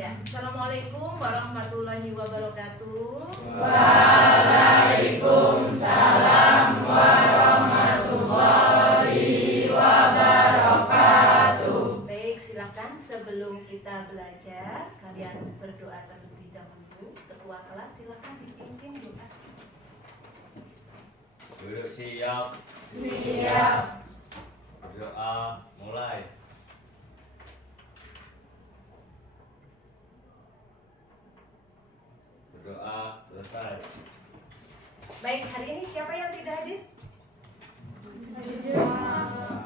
Ya, Assalamualaikum warahmatullahi wabarakatuh. Waalaikumsalam warahmatullahi wabarakatuh. Baik, silakan sebelum kita belajar, kalian berdoa terlebih dahulu. Ketua kelas silakan dipimpin doa. Duduk siap. Siap. Doa mulai. Berdoa selesai. Baik, hari ini siapa yang tidak hadir?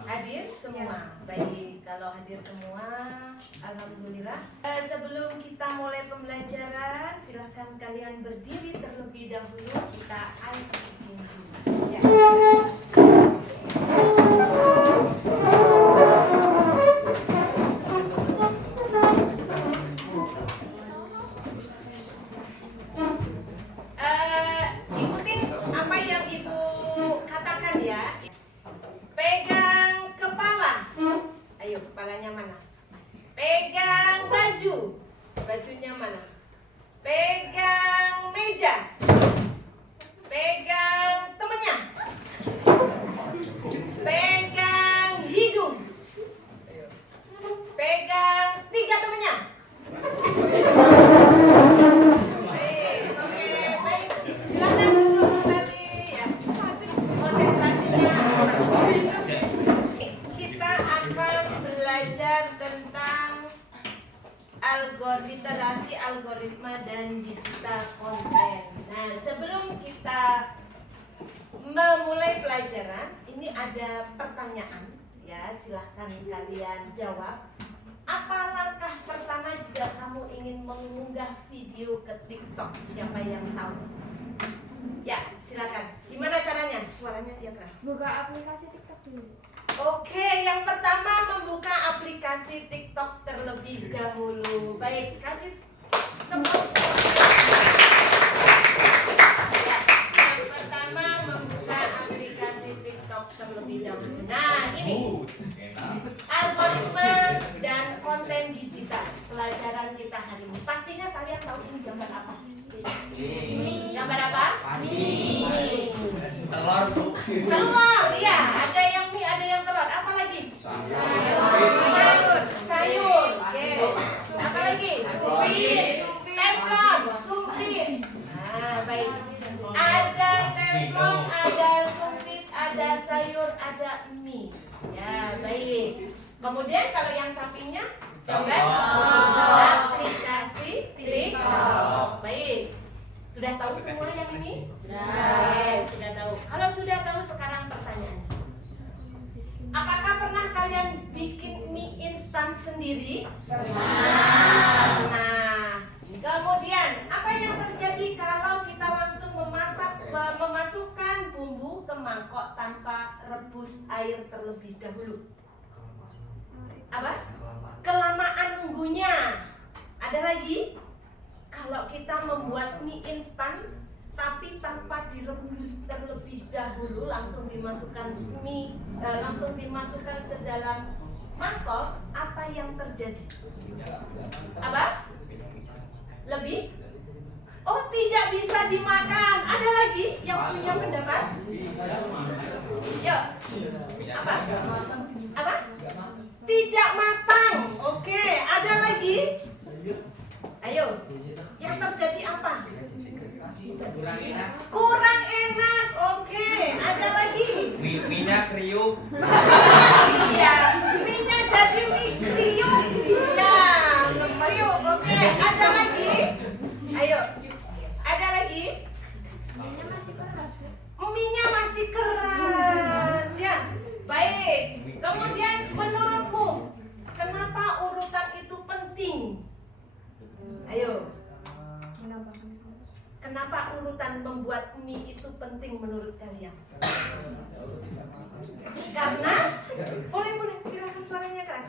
Hadir semua. Baik, kalau hadir semua, alhamdulillah. Sebelum kita mulai pembelajaran, silahkan kalian berdiri terlebih dahulu. Kita ice checking dulu. Ya. Ikutin apa yang ibu katakan ya. Pegang kepala. Ayo, kepalanya mana? Pegang baju. Bajunya mana? Pegang meja. Pegang temennya. Pegang hidung. Pegang tiga temennya. Baik, oke, baik. Silakan dulu kembali ya. Konsentrasinya. Kita akan belajar tentang literasi algoritma dan digital content. Nah, sebelum kita memulai pelajaran, ini ada pertanyaan ya, silahkan kalian jawab. Apa langkah pertama jika kamu ingin mengunggah video ke TikTok? Siapa yang tahu? Ya, silakan. Gimana caranya? Suaranya dia keras. Buka aplikasi TikTok dulu. Oke, yang pertama membuka aplikasi TikTok terlebih dahulu. Baik, kasih tepuk. Ya, yang pertama membuka aplikasi TikTok terlebih dahulu. Nah, ini algoritma dan konten digital. Pelajaran kita hari ini. Pastinya kalian tahu ini gambar apa? Gambar apa? Mie. Telur, Bu. Telur, iya. Ada yang mie, ada yang telur. Apa lagi? Sayur. Sayur. Oke. Apa lagi? Sumpit. Teflon. Sumpit. Nah, baik. Ada teflon, ada sumpit, ada sayur, ada mie. Ya, baik. Kemudian kalau yang sampingnya gambar aplikasi TikTok. Baik. Sudah tahu semua yang ini? Oke, sudah tahu. Kalau sudah tahu, sekarang pertanyaannya. Apakah pernah kalian bikin mie instan sendiri? Nah, kemudian apa yang terjadi kalau kita langsung memasukkan bumbu ke mangkok tanpa rebus air terlebih dahulu? Apa? Kelamaan nunggunya. Ada lagi? Kalau kita membuat mie instan tapi tanpa direbus terlebih dahulu, langsung dimasukkan ke dalam mangkok, apa yang terjadi? Apa? Lebih? Oh, tidak bisa dimakan. Ada lagi yang punya pendapat? Yuk. Apa? Apa? Tidak matang. Oke, ada lagi? Ayo. Yang terjadi apa? Kurang enak. Oke, ada lagi? Minyak kriuk. Iya, mie-nya jadi mie kriuk. Iya, mie kriuk. Oke, ada lagi? Ayo. Ada lagi? Mie-nya masih keras ya. Baik. Kemudian menurutmu kenapa urutan itu penting? Ayo. Kenapa urutan membuat mie itu penting menurut kalian? Karena boleh silakan suaranya keras.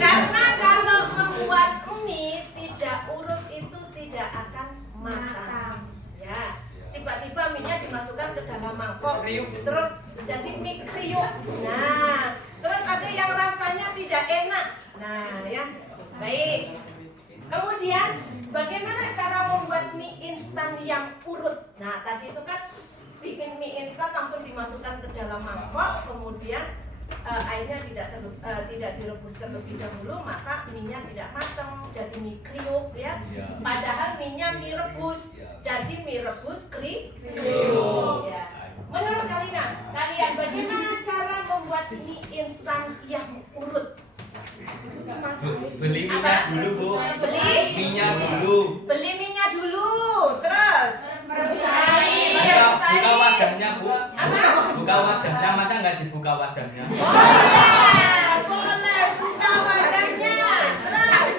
Karena kalau membuat mie tidak urut itu tidak akan matang. Ya, tiba-tiba mie-nya dimasukkan ke dalam mangkok, terus jadi mie kriuk. Nah, tidak enak. Nah, ya. Baik. Kemudian bagaimana cara membuat mie instan yang urut? Nah, tadi itu kan bikin mie instan langsung dimasukkan ke dalam mangkok, kemudian airnya tidak direbus terlebih dahulu, maka mie-nya tidak matang, jadi mie kriuk ya. Padahal mie-nya mie rebus, jadi mie rebus kriuk. Ya. Menurut kalian bagaimana cara membuat mie instan yang urut? Beli minyak dulu, Bu. Beli Minyak dulu. Beli minyak dulu, terus Buka wadahnya, Bu. Apa? Buka wadahnya, masa nggak dibuka wadahnya? Oh iya, boleh buka wadahnya. Terus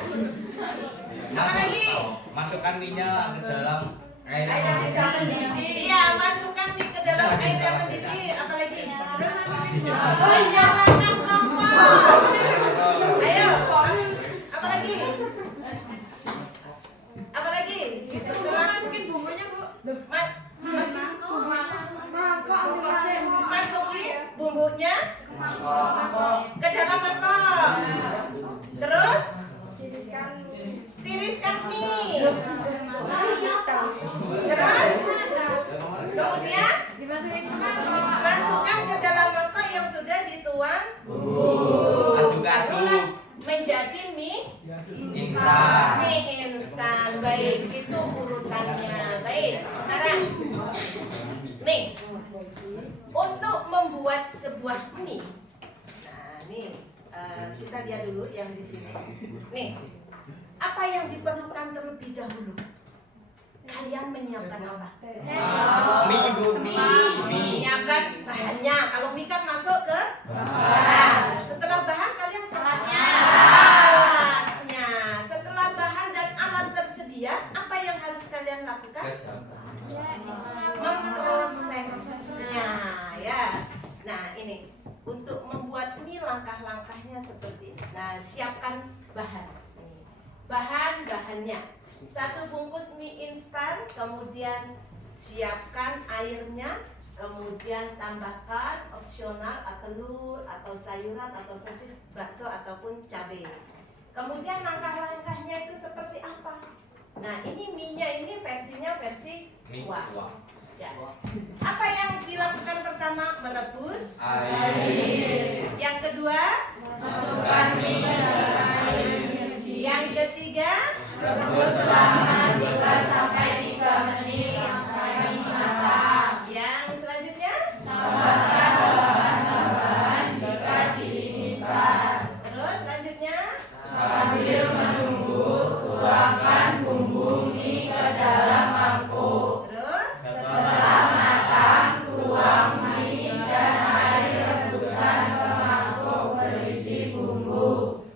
apa lagi? Masukkan minyak ke dalam air. Iya, masukkan mie ke dalam air yang mendidih. Apa lagi? Menyalakan kompor. Ayo, apa lagi? Apa lagi? Setelah Masukin bumbunya, Bu. masukin bumbunya ke dalam mangkok. Terus tiriskan mie. Terus kemudian Dimasukin ke mangkok. masukkan ke dalam mangkok yang sudah dituang Aduk-aduk. menjadi mie Instan. mie instan. Baik, itu urutannya. Baik, sekarang nih untuk membuat sebuah mie. Nah, nih kita lihat dulu yang di sini. Nih, apa yang diperlukan terlebih dahulu? Kalian menyiapkan apa? Mie, Bu. Mie. Menyiapkan bahannya. Kalau mie kan masuk ke bahan. Setelah bahan kalian siapkan alatnya. Setelah bahan dan alat tersedia, apa yang harus kalian lakukan? Memprosesnya, ya. Nah, ini untuk membuat mie langkah-langkahnya seperti ini. Nah, siapkan bahan. Bahan-bahannya. 1 bungkus mie instan, kemudian siapkan airnya, kemudian tambahkan opsional telur atau sayuran atau sosis, bakso ataupun cabai. Kemudian langkah-langkahnya itu seperti apa? Nah, ini mie-nya ini versinya versi kuah. Ya. Apa yang dilakukan pertama? Merebus Air. Yang kedua? Masukkan mie ke dalam air. Yang ketiga? Rebus selama 2-3 menit sampai matang. Yang selanjutnya? Tambahkan bahan-bahan jika diinginkan. Terus selanjutnya? Sambil menunggu, tuangkan bumbu mie ke dalam mangkuk. Terus? Setelah matang, tuang mie dan air rebusan ke mangkuk berisi bumbu.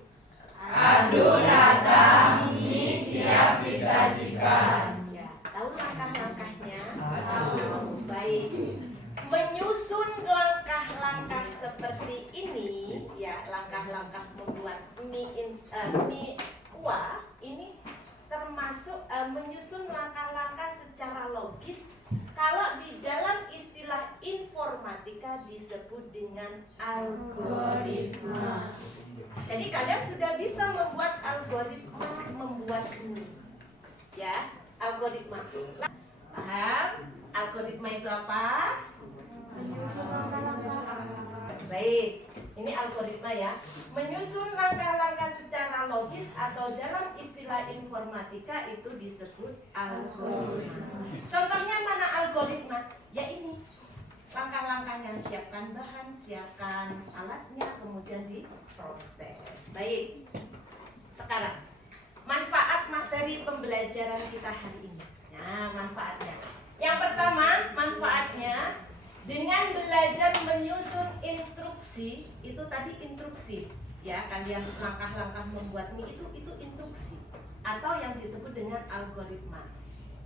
Aduk rata, mie siap disajikan. Ya, tahu langkah-langkahnya? Baik. Menyusun langkah-langkah seperti ini, ya, langkah-langkah membuat mie kuah ini termasuk menyusun langkah-langkah secara logis. Kalau di dalam istilah informatika disebut dengan algoritma. Jadi kalian sudah bisa membuat algoritma membuat mie. Ya, algoritma. Paham? Algoritma itu apa? Menyusun langkah-langkah. Baik, ini algoritma ya. Menyusun langkah-langkah secara logis atau dalam istilah informatika itu disebut algoritma. Contohnya mana algoritma? Ya ini. Langkah-langkahnya, siapkan bahan, siapkan alatnya, kemudian diproses. Baik. Sekarang, manfaat materi pembelajaran kita hari ini. Nah, manfaatnya. Yang pertama, manfaatnya dengan belajar menyusun instruksi, itu tadi instruksi. Ya, kalian langkah-langkah membuat mie itu instruksi atau yang disebut dengan algoritma.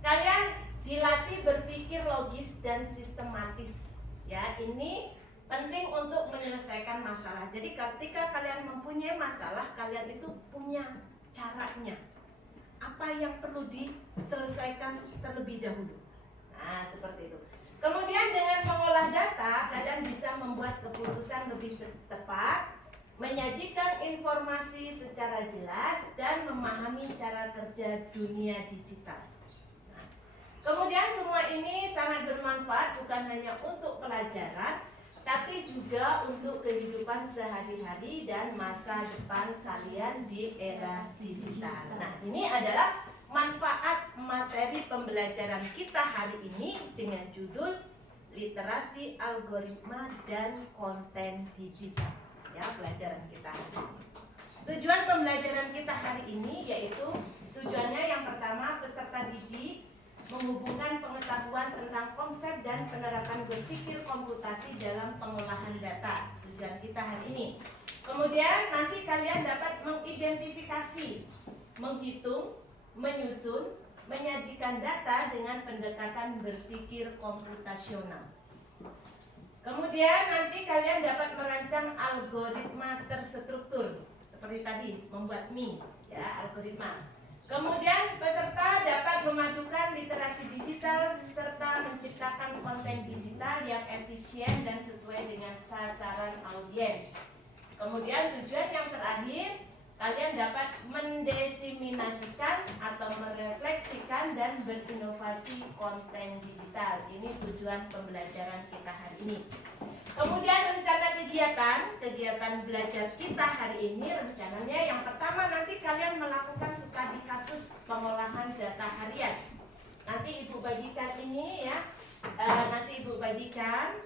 Kalian dilatih berpikir logis dan sistematis. Ya, ini penting untuk menyelesaikan masalah. Jadi ketika kalian mempunyai masalah, kalian itu punya caranya. Apa yang perlu diselesaikan terlebih dahulu. Nah, seperti itu. Kemudian dengan mengolah data, kalian bisa membuat keputusan lebih tepat. menyajikan informasi secara jelas dan memahami cara kerja dunia digital. Nah, kemudian semua ini sangat bermanfaat bukan hanya untuk pelajaran, tapi juga untuk kehidupan sehari-hari dan masa depan kalian di era digital. Nah, ini adalah manfaat materi pembelajaran kita hari ini dengan judul Literasi Algoritma dan Konten Digital. Ya, pelajaran kita hari ini. Tujuan pembelajaran kita hari ini yaitu tujuannya yang pertama, peserta didik menghubungkan pengetahuan tentang konsep dan penerapan berpikir komputasi dalam pengolahan data. Tujuan kita hari ini. Kemudian nanti kalian dapat mengidentifikasi, menghitung, menyusun, menyajikan data dengan pendekatan berpikir komputasional. Kemudian nanti kalian dapat merancang algoritma terstruktur seperti tadi, membuat mie, ya, algoritma. Kemudian peserta dapat memadukan literasi digital serta menciptakan konten digital yang efisien dan sesuai dengan sasaran audiens. Kemudian tujuan yang terakhir, kalian dapat mendesiminasikan atau merefleksikan dan berinovasi konten digital. Ini tujuan pembelajaran kita hari ini. Kemudian rencana kegiatan belajar kita hari ini, rencananya yang pertama nanti kalian melakukan studi kasus pengolahan data harian. Nanti Ibu bagikan ini ya, nanti Ibu bagikan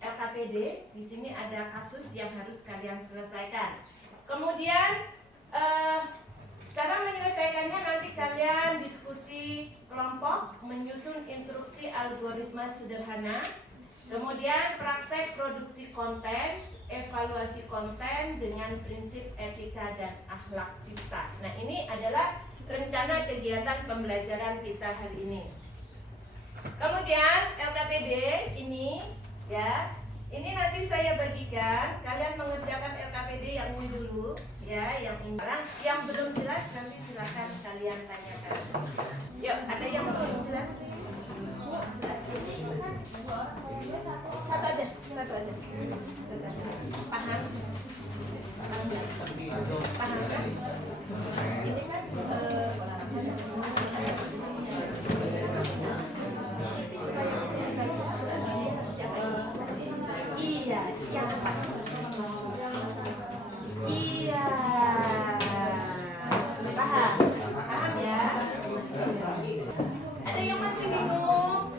LKPD. Di sini ada kasus yang harus kalian selesaikan. Kemudian cara menyelesaikannya nanti kalian diskusi kelompok, menyusun instruksi algoritma sederhana, kemudian praktek produksi konten, evaluasi konten dengan prinsip etika dan akhlak cipta. Nah, ini adalah rencana kegiatan pembelajaran kita hari ini. Kemudian LKPD ini ya, ini nanti saya bagikan, kalian mengerjakan LKPD yang ini dulu, ya, yang ini. Yang belum jelas nanti silakan kalian tanyakan. Yuk, ada yang belum jelas? Jelas. Satu aja. Paham? Paham kan? Ini kan iya, yang apa? Iya. Paham ya? Ada yang masih bingung?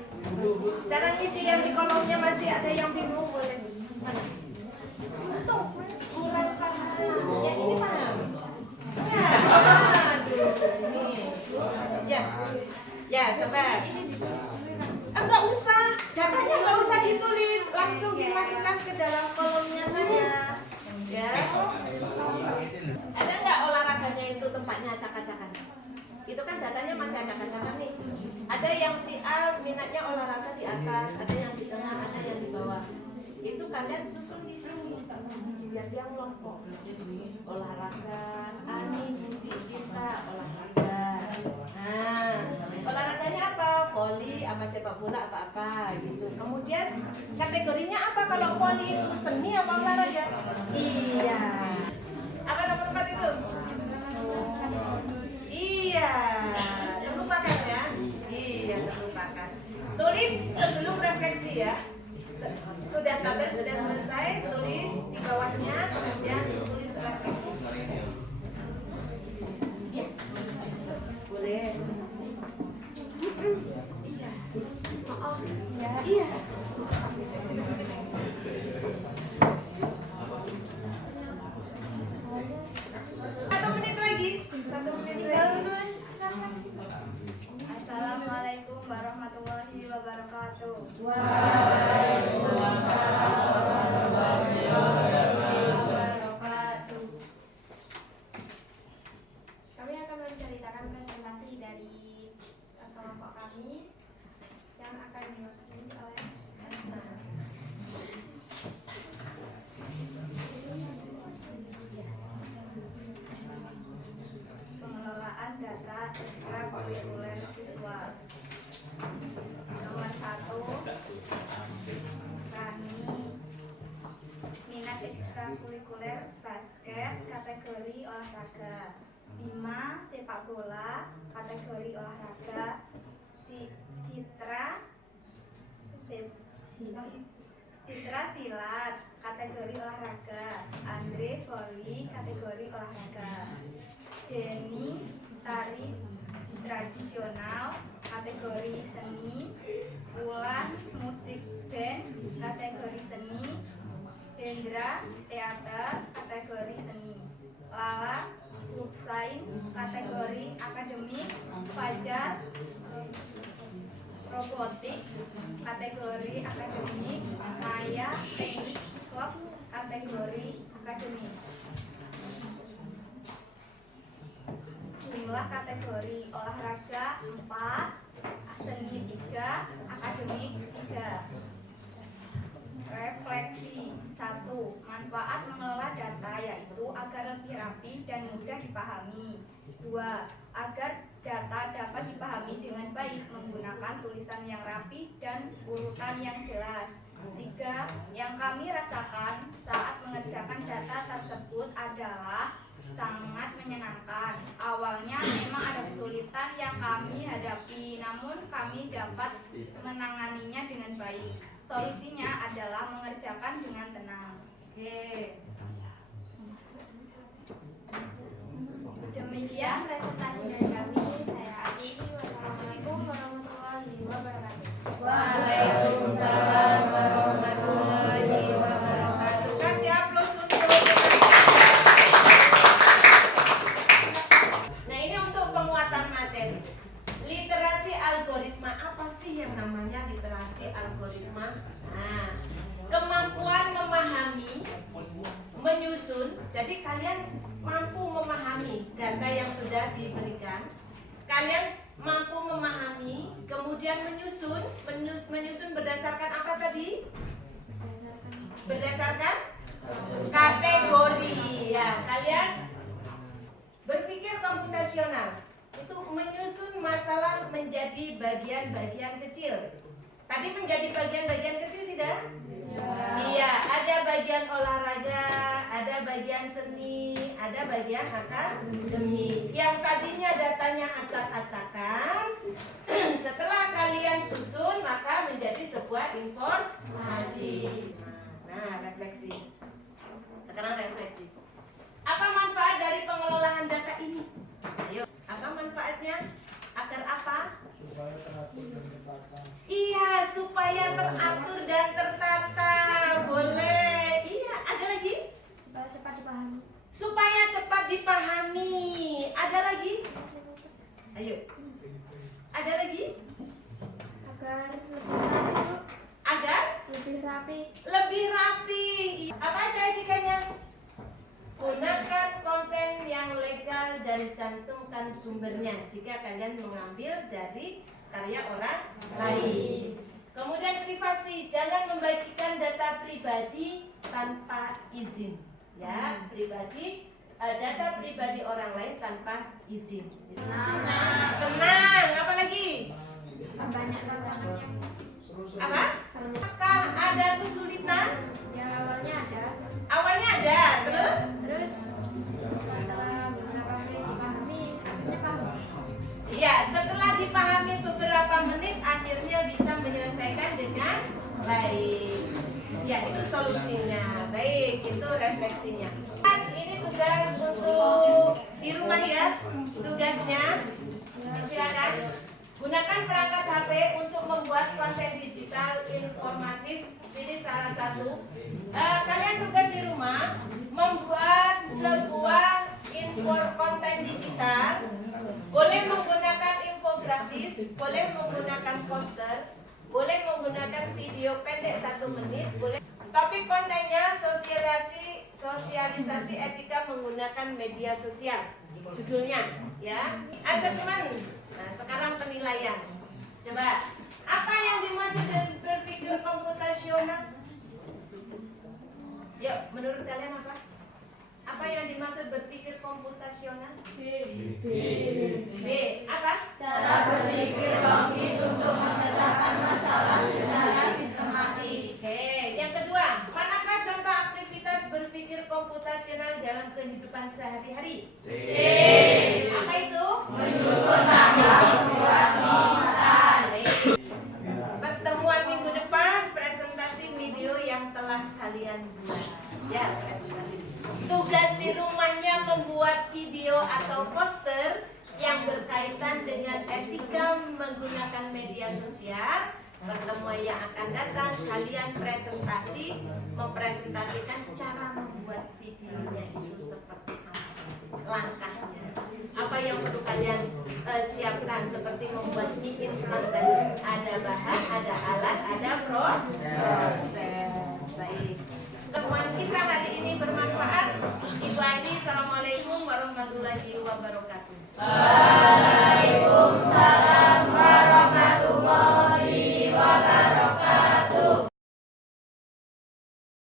Cara ngisi yang di kolomnya masih ada yang bingung, boleh? Kurang paham. Yang ini paham? Ya. Aduh, ini. Ya, sabar. Enggak usah, datanya enggak usah ditulis, langsung dimasukkan ke dalam kolomnya saja. Ya. Ada enggak olahraganya itu tempatnya acak-acakan? Itu kan datanya masih acak-acakan nih. Ada yang si A minatnya olahraga di atas, ada yang di tengah, ada yang di bawah. Itu kalian susun di sini biar dia kelompok. Olahraga, Ani, Budi, Cinta, olahraga. Nah, olahraganya apa? Voli, apa sepak bola, apa-apa gitu. Kemudian kategorinya apa kalau voli itu seni apa olahraga? Iya. Apa nomor 4 itu? Iya. Terlupakan ya? Iya, terlupakan. Tulis sebelum refleksi ya. Sudah tabel sudah selesai, tulis di bawahnya, kemudian tulis refleksi. Iya. Boleh. Iya. Maaf ya. Iya. ekstrakurikuler basket kategori olahraga, Bima sepak bola kategori olahraga, Citra silat kategori olahraga, Andre volley kategori olahraga, Denny tari tradisional kategori seni, Wulan musik band kategori seni, Hendra teater kategori seni, Lala food science kategori akademik, Fajar robotik kategori akademik, Maya tenis club kategori akademik. Jumlah kategori olahraga 4, seni 3, akademik 3. Refleksi 1. Manfaat mengelola data yaitu agar lebih rapi dan mudah dipahami. 2. Agar data dapat dipahami dengan baik menggunakan tulisan yang rapi dan urutan yang jelas. 3. Yang kami rasakan saat mengerjakan data tersebut adalah sangat menyenangkan. Awalnya memang ada kesulitan yang kami hadapi, namun kami dapat menanganinya dengan baik. Solusinya adalah mengerjakan dengan tenang. Oke. Demikian presentasi dari kami. Saya akhiri. Wassalamualaikum warahmatullahi wabarakatuh. Waalaikumsalam warahmatullahi wabarakatuh. Kasih aplaus untuk. Nah, ini untuk penguatan materi. Literasi algoritma, apa sih yang namanya literasi algoritma? Nah, kemampuan memahami, menyusun. Jadi kalian mampu memahami data yang sudah diberikan. Kalian mampu memahami, kemudian menyusun berdasarkan apa tadi? Berdasarkan kategori. Ya, kalian berpikir komputasional. Itu menyusun masalah menjadi bagian-bagian kecil. Tadi menjadi bagian-bagian kecil tidak? Iya, ada bagian olahraga, ada bagian seni, ada bagian akademik. Yang tadinya datanya acak-acakan, setelah kalian susun maka menjadi sebuah informasi. Nah, refleksi. Sekarang refleksi. Apa manfaat dari pengelolaan data ini? Ayo, apa manfaatnya? Agar apa? Supaya teratur dan tertata. Iya, supaya teratur dan tertata. Boleh. Iya, ada lagi? Supaya cepat dipahami. Supaya cepat dipahami. Ada lagi? Ayo. Ada lagi? Agar lebih rapi, Bu. Agar Lebih rapi. lebih rapi. Apa aja etikanya? Gunakan konten yang legal dan cantumkan sumbernya jika kalian mengambil dari karya orang lain. Kemudian privasi, jangan membagikan data pribadi tanpa izin. Ya, data pribadi orang lain tanpa izin. Senang. Apa lagi? Banyak tantangan yang Apa? Apakah ada kesulitan? awalnya ada. Awalnya ada, terus? Terus setelah beberapa menit dipahami, akhirnya paham. Iya, setelah dipahami beberapa menit, akhirnya bisa menyelesaikan dengan baik. Ya, itu solusinya. Baik, itu refleksinya. Dan ini tugas untuk di rumah ya. Tugasnya, silakan. Gunakan perangkat HP untuk membuat konten digital informatif. Pilih salah satu. Kalian tugas di rumah membuat sebuah konten digital. Boleh menggunakan infografis, boleh menggunakan poster, boleh menggunakan video pendek 1 menit, boleh. Topik kontennya sosialisasi etika menggunakan media sosial. Judulnya, ya. Asesmen. Nah, sekarang penilaian. Coba, apa yang dimaksud dengan berpikir komputasional? Yuk, menurut kalian apa? Apa yang dimaksud berpikir komputasional? B. Apa? Cara berpikir logis untuk memecahkan masalah secara sistematis. Oke, yang kedua, manakah contoh aktivitas berpikir berpikir komputasional dalam kehidupan sehari-hari? Apa itu? Menyusun tanggal membuat Pertemuan minggu depan presentasi video yang telah kalian buat. Ya, presentasi. Tugas di rumahnya membuat video atau poster yang berkaitan dengan etika menggunakan media sosial. Pertemuan yang akan datang kalian mempresentasikan cara membuat videonya itu seperti apa, langkahnya, apa yang perlu kalian siapkan, seperti membuat mie instan tadi. Ada bahan, ada alat, ada proses. Baik. Pertemuan kita hari ini bermanfaat. Ibu Adi, assalamualaikum warahmatullahi wabarakatuh.